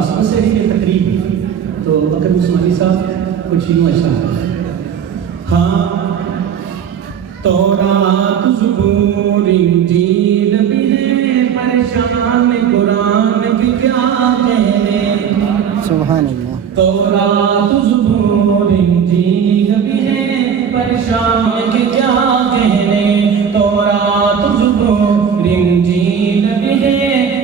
مسئلے کی تقریب تو اکرم عثمانی صاحب کچھ یوں ایسا ہے. ہاں تورات زبور انجیل بھی ہے پریشان قرآن کی کیا کہنے. سبحان اللہ. تورات زبور انجیل بھی ہے پریشان کی کیا کہنے. تورات زبور انجیل بھی ہے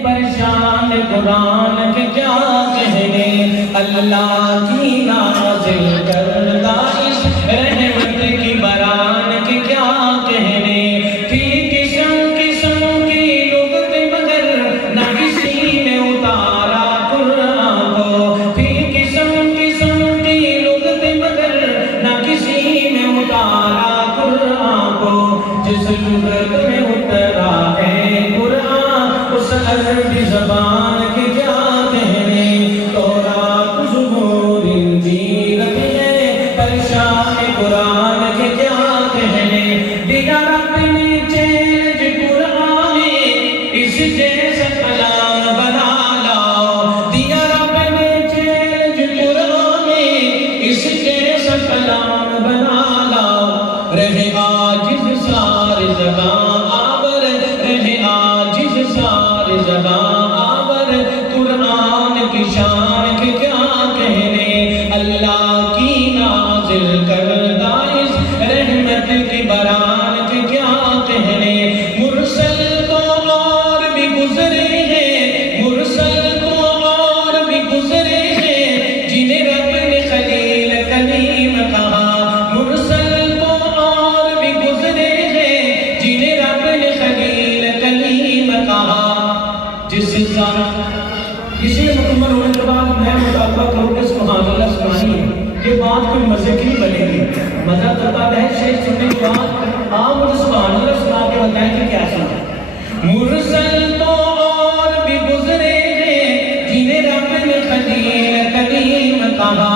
پریشان قرآن کے کیا کہنے. اللہ کی نازل کردہ اس رحمت کی بران کے کیا کہنے. تھی قسم قسم کی لغت مگر نہ کسی نے اتارا قرآن کو. تھی قسم قسم کی لغت مگر نہ کسی نے اتارا قرآن کو. جس لغت میں اترا ہے قرآن اس عربی زبان کے کیا کہنے. تورات زبور انجیل بھی ہے پریشان قرآن کے کیا کہنے. دیا رب نے چیلنج قرآن اس جیسا کلام بنا لاؤ. دیا رب نے چیلنج قرآن اس جیسا کلام بنا لاؤ. رہے عاجز سارے زبان آور رہے عاجز سارے زبان آور قرآن کی شان کے کیا کہنے. اللہ کی نازل کردہ اس رحمت کی بران کے کیا کہنے. مرسل تو اور بھی گزرے ہیں مرسل تو اور بھی گزرے ہیں جنہیں رب نے خلیل کلیم کہا. مرسل تو اور بھی گزرے ہیں جنہیں رب نے خلیل کلیم کہا. کسی مکمل ہونے کے بعد میں مطالبہ کروں کہ سبحان اللہ سبحانی ہے. یہ بات کوئی مزے کی نہیں بنے گی. مزہ کرتا ہے شیخ سننے کے بعد آپ مجھے سبحان اللہ سنا کے بتائیں کہ کیا سنا. مرسل تو اور بھی گزرے ہیں جنہیں رب نے خلیل کلیم کہا.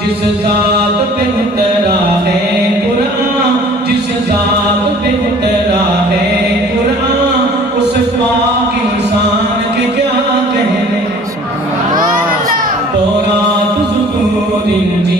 جس ذات پہ اترا ہے قرآن جس ذات پہ اترا ہے قرآن اس پاک انسان کے کیا کہنے. تورات زبور انجیل